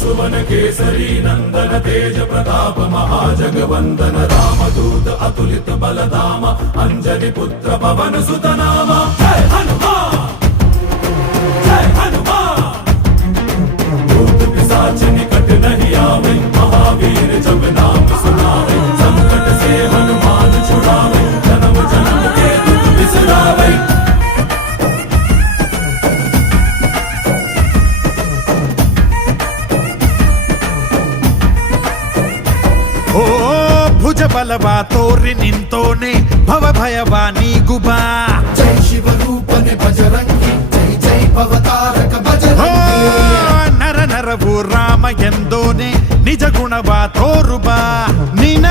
सुवन केसरी नंदन तेज प्रताप महाजगवंदन रामदूत अतुलित बलधाम अंजनी पुत्र पवन सुत नाम जय हनुमान जय हनुमान भूत पिशाच निकट नहीं आवे महावीर जब नाम सुनावे संकट से हनुमान छुड़ावे जन्म जन्म के दुख बिसरावे ಓ ಭುಜ ಬಲವಾ ತೋರಿ ನಿಂತೋನೆ ಭವ ಭಯವಾ ನೀಗುಬಾ ಜೈ ಶಿವರೂಪನೆ ಬಜರಂಗಿ ಜೈ ಜೈ ಭವತಾರಕ ಬಜರಂಗಿ ನರ ನರವು ರಾಮ ಎಂದೋನೆ ನಿಜ ಗುಣವಾ ತೋರುಬಾ ನಿನ